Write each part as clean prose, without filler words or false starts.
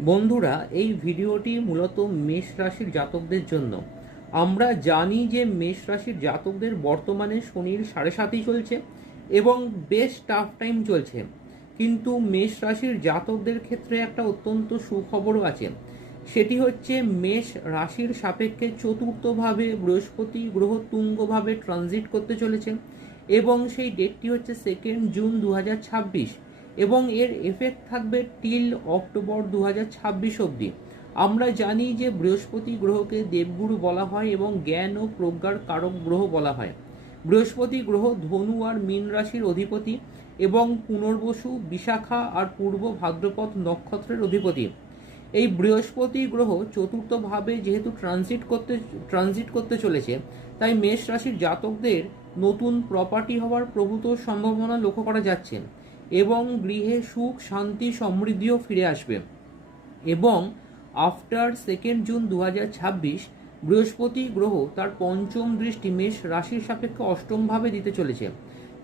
বন্ধুরা, এই ভিডিওটি মূলত মেষ রাশির জাতকদের জন্য। আমরা জানি যে মেষ রাশির জাতকদের বর্তমানে শনির 7.5 চলছে এবং বেশ টাফ টাইম চলছে। কিন্তু মেষ রাশির জাতকদের ক্ষেত্রে একটা অত্যন্ত সুখবরও আছে। সেটি হচ্ছে মেষ রাশির সাপেক্ষে চতুর্থভাবে বৃহস্পতি গ্রহ তুঙ্গভাবে ট্রানজিট করতে চলেছে এবং সেই ডেটটি হচ্ছে 2 জুন 2026 এবং এর এফেক্ট থাকবে টিল অক্টোবর 2026 অবধি। আমরা জানি যে বৃহস্পতি গ্রহকে দেবগুরু বলা হয় এবং জ্ঞান ও প্রজ্ঞার কারক গ্রহ বলা হয়। বৃহস্পতি গ্রহ ধনু আর মীন রাশির অধিপতি এবং পুনর্বসু, বিশাখা আর পূর্ব ভাদ্রপদ নক্ষত্রের অধিপতি। এই বৃহস্পতি গ্রহ চতুর্থভাবে যেহেতু ট্রানজিট করতে চলেছে, তাই মেষ রাশির জাতকদের নতুন প্রপার্টি হওয়ার প্রভূত সম্ভাবনা লক্ষ্য করা যাচ্ছে এবং গৃহে সুখ শান্তি সমৃদ্ধিও ফিরে আসবে। এবং আফটার 2 জুন 2026 বৃহস্পতি গ্রহ তার পঞ্চম দৃষ্টি মেষ রাশির সাপেক্ষে অষ্টমভাবে দিতে চলেছে।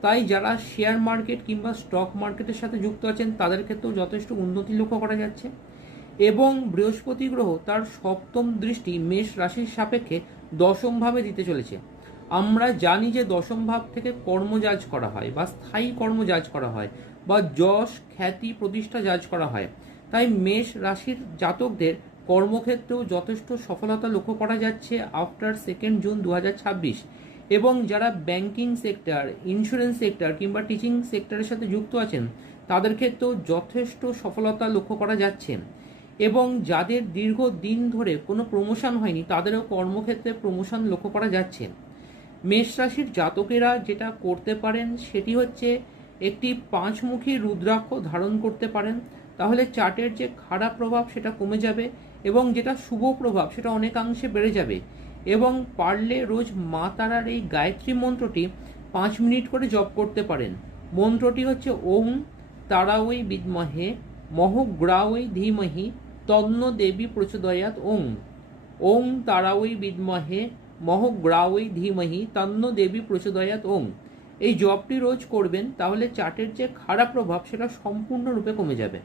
তাই যারা শেয়ার মার্কেট কিংবা স্টক মার্কেটের সাথে যুক্ত আছেন তাদের ক্ষেত্রেও যথেষ্ট উন্নতি লক্ষ্য করা যাচ্ছে। এবং বৃহস্পতি গ্রহ তার সপ্তম দৃষ্টি মেষ রাশির সাপেক্ষে দশমভাবে দিতে চলেছে। আমরা জানি যে দশম ভাব থেকে কর্ম জাজ করা হয় বা স্থায়ী কর্ম জাজ করা হয় বা যশ খ্যাতি প্রতিষ্ঠা জাজ করা হয়। তাই মেষ রাশির জাতকদের কর্মক্ষেত্রেও যথেষ্ট সফলতা লক্ষ্য করা যাচ্ছে আফটার 2 জুন 2026। এবং যারা ব্যাংকিং সেক্টর, ইন্স্যুরেন্স সেক্টর কিংবা টিচিং সেক্টরের সাথে যুক্ত আছেন তাদের ক্ষেত্রেও যথেষ্ট সফলতা লক্ষ্য করা যাচ্ছে। এবং যাদের দীর্ঘদিন ধরে কোনো প্রমোশন হয়নি তাদেরও কর্মক্ষেত্রে প্রমোশন লক্ষ্য করা যাচ্ছে। মেষ রাশির জাতকেরা যেটা করতে পারেন সেটি হচ্ছে একটি 5মুখী রুদ্রাক্ষ ধারণ করতে পারেন। তাহলে চার্টের যে খারাপ প্রভাব সেটা কমে যাবে এবং যেটা শুভ প্রভাব সেটা অনেকাংশে বেড়ে যাবে। এবং পারলে রোজ মা তারার এই গায়ত্রী মন্ত্রটি 5 মিনিট করে জপ করতে পারেন। মন্ত্রটি হচ্ছে ওম তারাওই বিদ্মহে মহগ্রাওই ধীমহি তন্ন দেবী প্রচোদয়াৎ। ওং ওং তারাওই বিদ্মহে মহগ্রাওই ধীমহি তন্ন দেবী প্রচোদয়াৎ। ওং। এই জপটি রোজ করবেন, তাহলে চার্টের যে খারাপ প্রভাব সেটা সম্পূর্ণরূপে কমে যাবে।